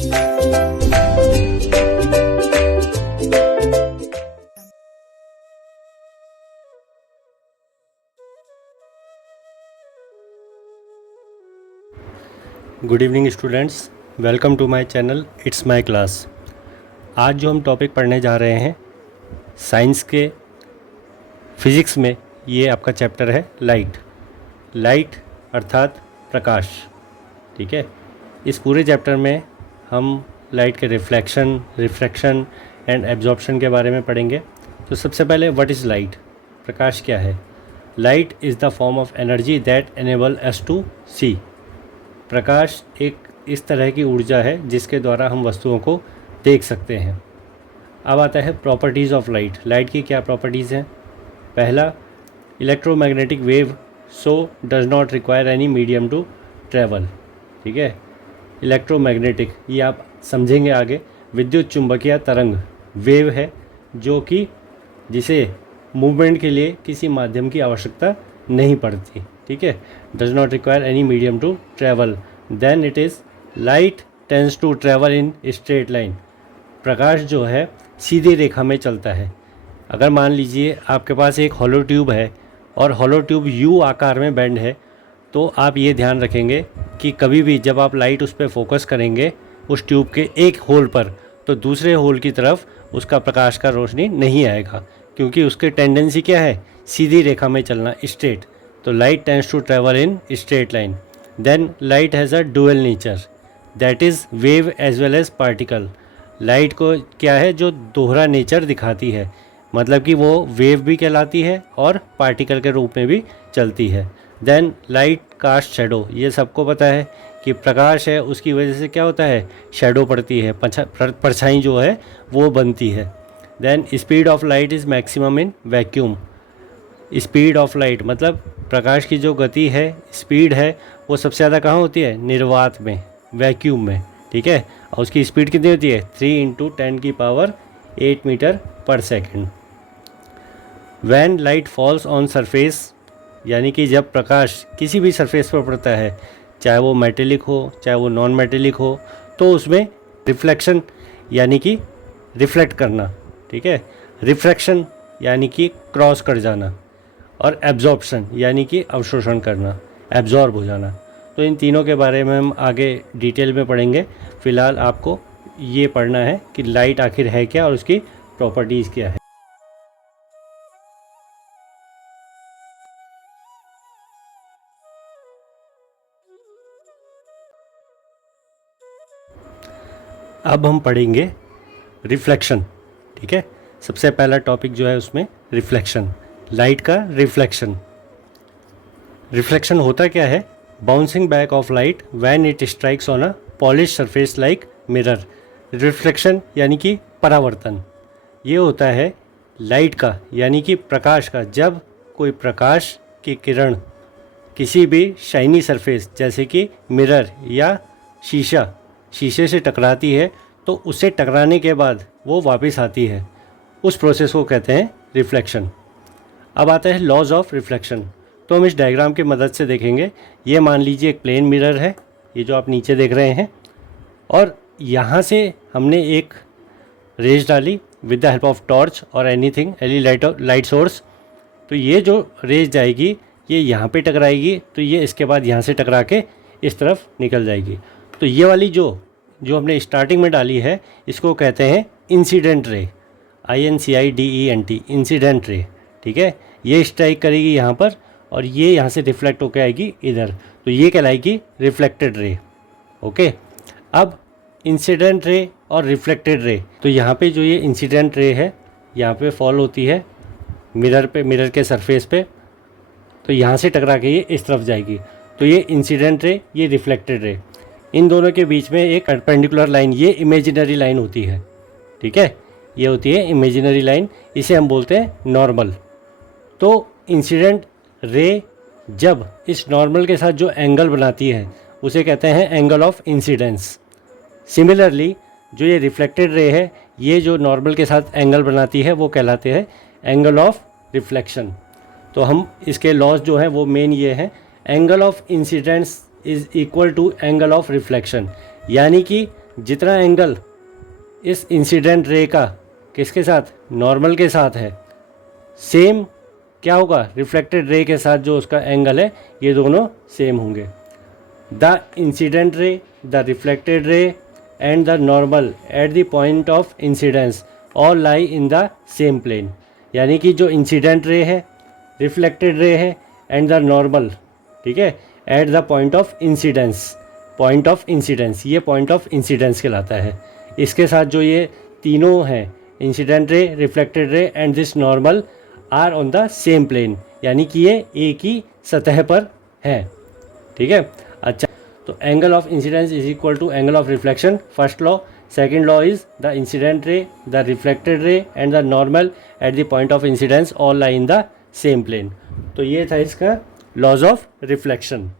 Good evening students, welcome to my channel it's my class. आज जो हम topic पढ़ने जा रहे हैं साइंस के फिज़िक्स में, ये आपका चैप्टर है लाइट अर्थात प्रकाश। ठीक है, इस पूरे चैप्टर में हम लाइट के रिफ्रैक्शन एंड एब्जॉर्प्शन के बारे में पढ़ेंगे। तो सबसे पहले व्हाट इज़ लाइट, प्रकाश क्या है। Light is the form of energy that enable us to see. प्रकाश एक इस तरह की ऊर्जा है जिसके द्वारा हम वस्तुओं को देख सकते हैं। अब आता है प्रॉपर्टीज़ ऑफ लाइट की क्या प्रॉपर्टीज़ हैं। पहला, electromagnetic wave so does not require any medium to travel. ठीक है, इलेक्ट्रोमैग्नेटिक ये आप समझेंगे आगे। विद्युत चुंबकीय तरंग वेव है जो कि जिसे मूवमेंट के लिए किसी माध्यम की आवश्यकता नहीं पड़ती। ठीक है, does not require any medium to travel. Then it is light tends to travel in straight line. प्रकाश जो है सीधी रेखा में चलता है। अगर मान लीजिए आपके पास एक हॉलो ट्यूब है और हॉलो ट्यूब यू आकार में बेंड है, तो आप ये ध्यान रखेंगे कि कभी भी जब आप लाइट उस पर फोकस करेंगे उस ट्यूब के एक होल पर, तो दूसरे होल की तरफ उसका प्रकाश का रोशनी नहीं आएगा, क्योंकि उसकी टेंडेंसी क्या है, सीधी रेखा में चलना, स्ट्रेट। तो light tends to travel in straight line. Then light has a dual nature, that is wave as well as particle. Light को क्या है, जो दोहरा नेचर दिखाती है, मतलब कि वो वेव भी कहलाती है और पार्टिकल के रूप में भी चलती है। देन लाइट कास्ट शैडो, ये सबको पता है कि प्रकाश है उसकी वजह से क्या होता है, शैडो पड़ती है, परछाई जो है वो बनती है। Then speed of light is maximum in vacuum. Speed of light मतलब प्रकाश की जो गति है, स्पीड है, वो सबसे ज़्यादा कहाँ होती है, निर्वात में, वैक्यूम में। ठीक है, और उसकी स्पीड कितनी होती है, 3 × 10⁸ metre per second. When light falls on surface, यानी कि जब प्रकाश किसी भी सरफेस पर पड़ता है, चाहे वो मेटेलिक हो चाहे वो नॉन मेटेलिक हो, तो उसमें रिफ्लेक्शन यानी कि रिफ्लेक्ट करना, ठीक है, रिफ्रैक्शन यानी कि क्रॉस कर जाना, और एब्जॉर्प्शन यानी कि अवशोषण करना, एब्जॉर्ब हो जाना। तो इन तीनों के बारे में हम आगे डिटेल में पढ़ेंगे। फ़िलहाल आपको ये पढ़ना है कि लाइट आखिर है क्या और उसकी प्रॉपर्टीज़ क्या है। अब हम पढ़ेंगे रिफ्लेक्शन। ठीक है, सबसे पहला टॉपिक जो है उसमें रिफ्लेक्शन, लाइट का रिफ्लेक्शन। रिफ्लेक्शन होता क्या है, bouncing back of light when it strikes on a polish surface like mirror. Reflection यानी कि परावर्तन, ये होता है लाइट का यानी कि प्रकाश का। जब कोई प्रकाश की किरण किसी भी शाइनी सरफेस जैसे कि मिरर या शीशे से टकराती है, तो उससे टकराने के बाद वो वापस आती है, उस प्रोसेस को कहते हैं रिफ्लेक्शन। अब आता है लॉज ऑफ रिफ्लेक्शन। तो हम इस डायग्राम की मदद से देखेंगे। ये मान लीजिए एक प्लेन मिरर है, ये जो आप नीचे देख रहे हैं, और यहाँ से हमने एक रेज डाली with the help of torch और एनीथिंग, एनी लाइट सोर्स। तो ये जो रेज जाएगी ये यहाँ पे टकराएगी, तो ये इसके बाद यहाँ से टकरा के इस तरफ निकल जाएगी। तो ये वाली जो हमने स्टार्टिंग में डाली है, इसको कहते हैं incident ray, INCIDENT, incident ray. ठीक है, ये स्ट्राइक करेगी यहाँ पर और ये यहाँ से रिफ्लेक्ट होकर आएगी इधर, तो ये कहलाएगी रिफ्लेक्टेड रे। ओके, अब इंसिडेंट रे और रिफ्लेक्टेड रे, तो यहाँ पे जो ये इंसिडेंट रे है यहाँ पे फॉल होती है मिरर के सरफेस पे, तो यहाँ से टकरा के ये इस तरफ जाएगी, तो ये इंसिडेंट रे, ये रिफ्लेक्टेड रे। इन दोनों के बीच में एक परपेंडिकुलर लाइन, ये इमेजिनरी लाइन होती है। ठीक है, ये होती है इमेजिनरी लाइन, इसे हम बोलते हैं नॉर्मल। तो इंसिडेंट रे जब इस नॉर्मल के साथ जो एंगल बनाती है उसे कहते हैं एंगल ऑफ इंसिडेंस। सिमिलरली जो ये रिफ्लेक्टेड रे है, ये जो नॉर्मल के साथ एंगल बनाती है वो कहलाते हैं एंगल ऑफ रिफ्लेक्शन। तो हम इसके लॉज जो हैं वो मेन ये हैं, angle of incidence is equal to angle of reflection, यानी कि जितना एंगल इस इंसिडेंट रे का किसके साथ, नॉर्मल के साथ है, सेम क्या होगा रिफ्लेक्टेड रे के साथ जो उसका एंगल है, ये दोनों सेम होंगे। The incident ray, the reflected ray and the normal at the point of incidence all lie in the same plane. यानी कि जो इंसिडेंट रे है, रिफ्लेक्टेड रे है एंड द नॉर्मल, ठीक है, eight the point of incidence, point of incidence, ये point of incidence कहलाता है। इसके साथ जो ये तीनों हैं, incident ray, reflected ray and this normal, are on the same plane, यानी कि ये एक ही सतह पर है, ठीक है। अच्छा, तो angle of incidence is equal to angle of reflection, first law. Second law is the incident ray, the reflected ray and the normal at the point of incidence all lie in the same plane. तो ये था इसका laws of reflection.